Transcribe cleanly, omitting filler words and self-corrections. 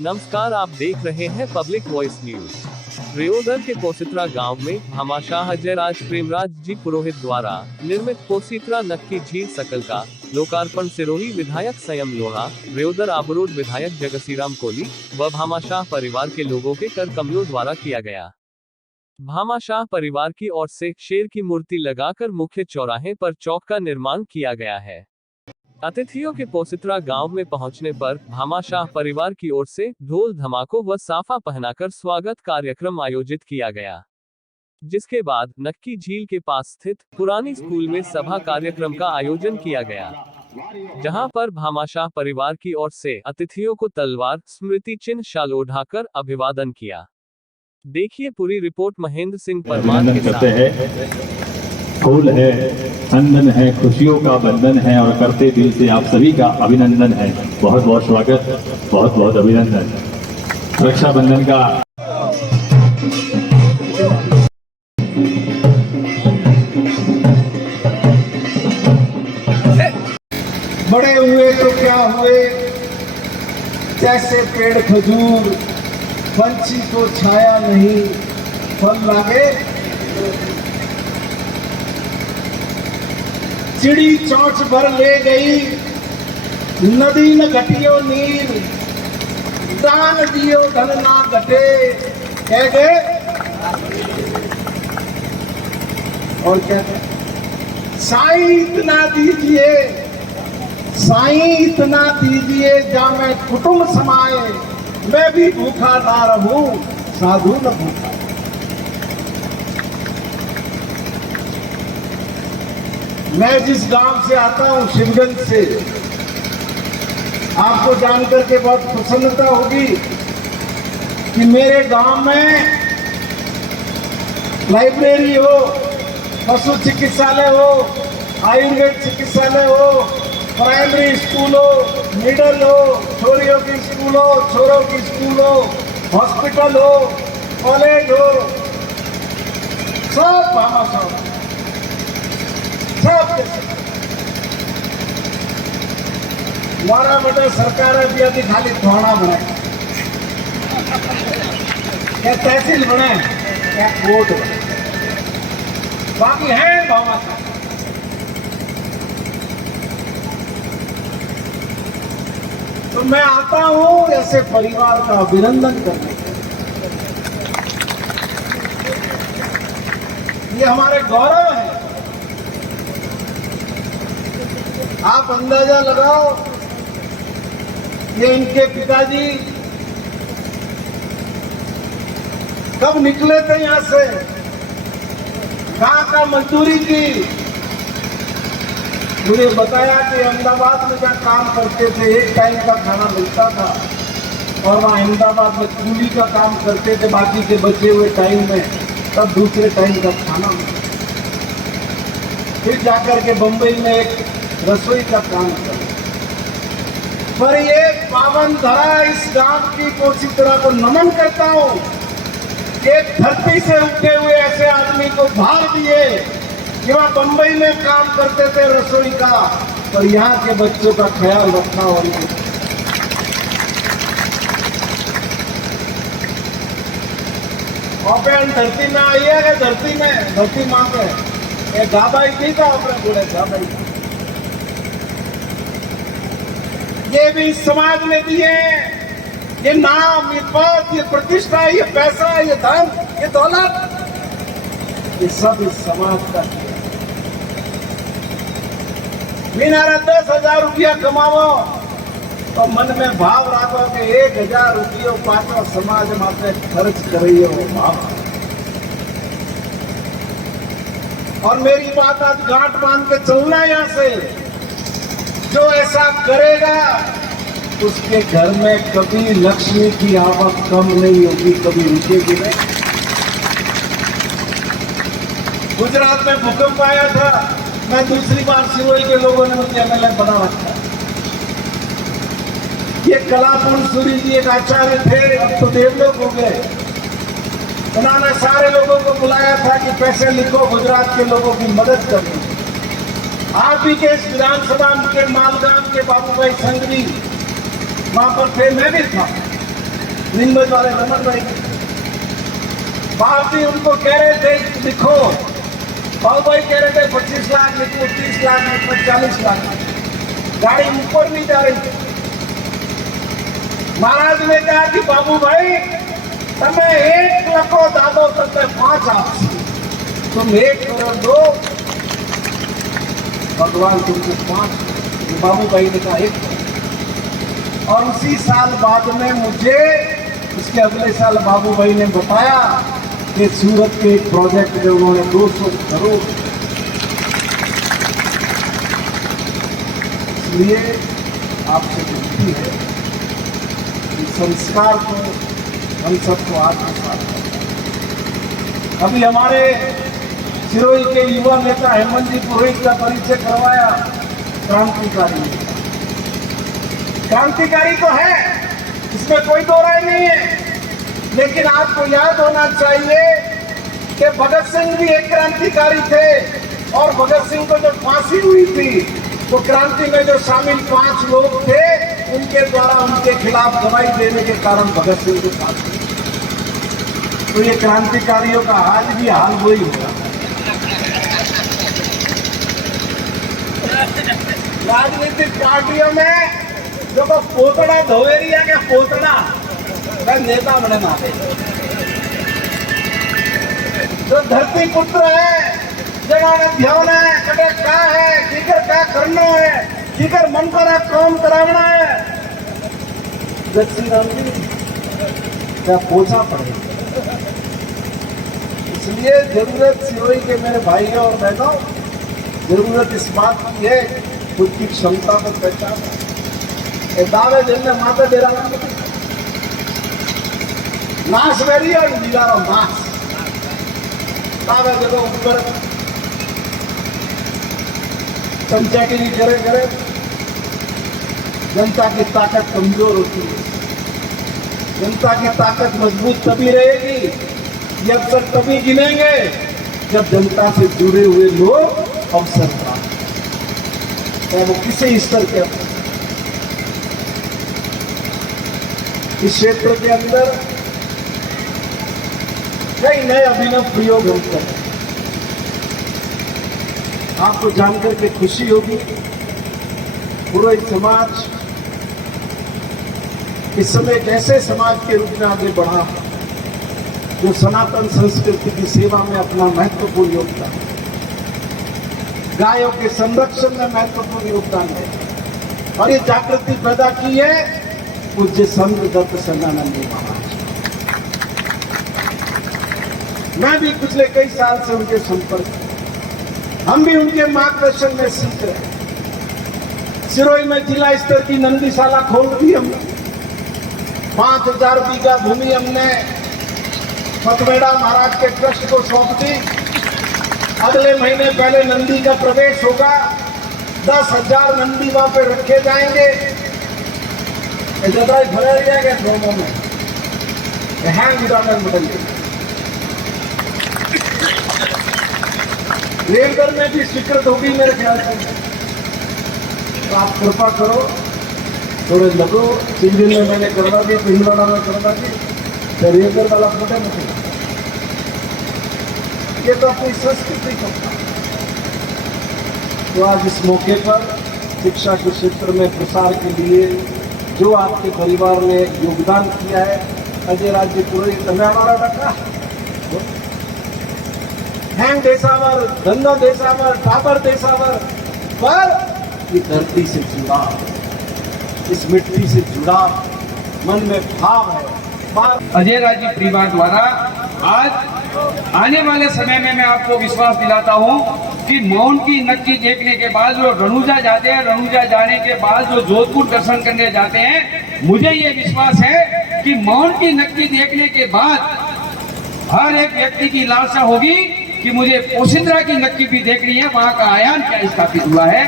नमस्कार, आप देख रहे हैं पब्लिक वॉइस न्यूज। रेओदर के पोसित्रा गांव में भामाशाह जयराज प्रेमराज जी पुरोहित द्वारा निर्मित पोसित्रा नक्की झील सकल का लोकार्पण सिरोही विधायक संयम लोढ़ा, रेओदर आबरोड विधायक जगसीराम कोली व भामाशाह परिवार के लोगों के कर कमलों द्वारा किया गया। भामाशाह परिवार की ओर से शेर की मूर्ति लगाकर मुख्य चौराहे पर चौक का निर्माण किया गया है। अतिथियों के पोसित्रा गांव में पहुंचने पर भामाशाह परिवार की ओर से ढोल धमाकों व साफा पहनाकर स्वागत कार्यक्रम आयोजित किया गया, जिसके बाद नक्की झील के पास स्थित पुरानी स्कूल में सभा कार्यक्रम का आयोजन किया गया, जहां पर भामाशाह परिवार की ओर से अतिथियों को तलवार स्मृति चिन्ह शाल ओढ़ाकर अभिवादन किया। देखिए पूरी रिपोर्ट महेंद्र सिंह परमार के साथ। फूल है, चंदन है, खुशियों का बंधन है और करते दिल से आप सभी का अभिनंदन है। बहुत बहुत स्वागत, बहुत बहुत अभिनंदन। रक्षाबंधन का बड़े हुए तो क्या हुए, जैसे पेड़ खजूर, पंछी को छाया नहीं फल लागे। चिड़ी चोंच भर ले गई, नदी न घटियो नीर, दान दियो धन ना घटे, कह गए। और क्या साईं इतना दीजिए, साईं इतना दीजिए, जा मैं कुटुंब समाए, मैं भी भूखा ना रहूं, साधु न भूखा। मैं जिस गांव से आता हूं, शिवगंज से, आपको जानकर के बहुत प्रसन्नता होगी कि मेरे गांव में लाइब्रेरी हो, पशु चिकित्सालय हो, आयुर्वेद चिकित्सालय हो, प्राइमरी स्कूल हो, मिडिल हो, छोरियों की स्कूल हो, छोरों की स्कूल हो, हॉस्पिटल हो, कॉलेज हो, सब भामाशाह मारा बेटा सरकार दिया थी, खाली थाना बनाए, क्या तहसील बने, क्या कोर्ट बने, बाकी है भामाशाह। तो मैं आता हूं ऐसे परिवार का अभिनंदन करने, ये हमारे गौरव है। आप अंदाजा लगाओ, ये इनके पिताजी कब निकले थे यहां से, कहां का मजदूरी की। मुझे बताया कि अहमदाबाद में क्या काम करते थे, एक टाइम का खाना मिलता था और वहां अहमदाबाद में कूली का काम करते थे, बाकी के बचे हुए टाइम में तब दूसरे टाइम का खाना मिलता। फिर जाकर के बंबई में एक रसोई का काम कर, पर ये पावन धरा इस गांव की पोसित्रा को नमन करता हूं। एक धरती से उठे हुए ऐसे आदमी को भार दिए कि वह बंबई में काम करते थे रसोई का, पर यहाँ के बच्चों का ख्याल रखा। और ओपन धरती में आई है, धरती मां पे एक गाबाई थी था, अपने बूढ़े गाबाई ये भी समाज ने दिए। ये नाम, ये पद, ये प्रतिष्ठा, ये पैसा, ये धन, ये दौलत, ये सब इस समाज का किया। बिना 10,000 रुपया कमावो तो मन में भाव रखो कि 1,000 रुपये पाछो समाज माते खर्च करिए भाव। और मेरी बात आज गांठ बांध के चलना यहां से, जो ऐसा करेगा उसके घर में कभी लक्ष्मी की आवक कम नहीं होगी, कभी रुकेगी नहीं। गुजरात में भूकंप आया था, मैं दूसरी बार सिरोही के लोगों ने मुझे एमएलए बना रखा। ये कलापुर सूरी जी एक आचार्य थे, अब तो देवलोक हो गए। उन्होंने सारे लोगों को बुलाया था कि पैसे लिखो, गुजरात के लोगों की मदद करो। आप भी के विधानसभा के मालगाम के बाबू भाई संघवी वहां पर थे, मैं भी था। नीमच वाले रमन भाई बाप जी उनको कह रहे थे लिखो, बाबू भाई कह रहे थे 25 लाख लिखो, 30 लाख लिखो, 40 लाख, गाड़ी ऊपर नहीं जा रही थी। महाराज ने कहा कि बाबू भाई તમે 1 લાખ દાદો તમે 5 આપશો, तुम 1 करोड़ दो, भगवान तुमको 5। बाबू भाई ने कहा 1 करोड़। और उसी साल बाद में मुझे, उसके अगले साल बाबू भाई ने बताया कि सूरत के एक प्रोजेक्ट में उन्होंने 200 करोड़। इसलिए आपसे विनती है कि संस्कार को हम सबको आत्मसात करें। अभी हमारे सिरोही के युवा नेता हेमंत जी पुरोहित का परिचय करवाया, क्रांतिकारी। क्रांतिकारी तो है, इसमें कोई दो राय नहीं है, लेकिन आपको याद होना चाहिए कि भगत सिंह भी एक क्रांतिकारी थे, और भगत सिंह को जब फांसी हुई थी तो क्रांति में जो शामिल 5 लोग थे, उनके द्वारा उनके खिलाफ गवाही देने के कारण भगत सिंह को फांसी। तो ये क्रांतिकारियों का आज भी हाल वही होगा। राजनीतिक पार्टियों में जो को पोतड़ा धोएरिया के पोतड़ा वह नेता बने मारे, जो धरती पुत्र है, जिन्होंने ध्यान है कटे क्या है, किकर क्या करना है, किकर मन करा काम करावना है, जगसी राम जी क्या पोछा पड़े। इसलिए जरूरत सिरोही के मेरे भाइयों और बहनों, जरूरत इस बात की है खुद की क्षमता को पहचान। दावे दिन में माता दे रहा नाश वेरी और दिलारो नाश दावे जगह ऊपर पंचायती करे करे, जनता की ताकत कमजोर होती है। जनता की ताकत मजबूत तभी रहेगी, ये अवसर तभी गिनेंगे जब जनता से जुड़े हुए लोग अवसर प्राप्त, चाहे वो किसी स्तर के अवसर। इस क्षेत्र के अंदर कई नए अभिनव प्रयोग होते हैं। आपको जानकर के खुशी होगी, पुरोहित समाज इस समय एक ऐसे समाज के रूप में आगे बढ़ा जो सनातन संस्कृति की सेवा में अपना महत्वपूर्ण योगदान, गायों के संरक्षण में महत्वपूर्ण योगदान है, और ये जागृति पैदा की है पूज्य संत दत्त संगानंदी महाराज। मैं भी पिछले कई साल से उनके संपर्क, हम भी उनके मार्गदर्शन में सीख रहे हैं। सिरोही में जिला स्तर की नंदीशाला खोल दी हमने, 5000 बीघा भूमि हमने पतवेड़ा महाराज के ट्रस्ट को सौंप दी। अगले महीने पहले नंदी का प्रवेश होगा, 10,000 नंदी वहां पे रखे जाएंगे। जगह भरा जाएगा दोनों में, बदल रेलगर में भी स्वीकृत होगी मेरे ख्याल से। तो आप कृपा करो, थोड़े लगो, सिंधिल में मैंने करवा दी, पिंडवाड़ा में करवा दी, तो रेलगर वाला फोटे नहीं। ये तो अपनी संस्कृति का। तो आज इस मौके पर शिक्षा के क्षेत्र में प्रसार के लिए जो आपके परिवार ने योगदान किया है, अजय राज्य पुरोहित हमारा रखा हैंग देसावर, धंधा देसावर, टापर देसावर पर ये धरती से जुड़ा, इस मिट्टी से जुड़ा मन में भाव है। अजय राज्य परिवार द्वारा आज आने वाले समय में मैं आपको विश्वास दिलाता हूं कि मौन की नक्की देखने के बाद जो रनुजा जाते हैं, रनुजा जाने के बाद जो जोधपुर दर्शन करने जाते हैं, मुझे ये विश्वास है कि मौन की नक्की देखने के बाद हर एक व्यक्ति की लालसा होगी कि मुझे पोशिंद्रा की नक्की भी देखनी है, वहां का आयाम क्या स्थापित हुआ है।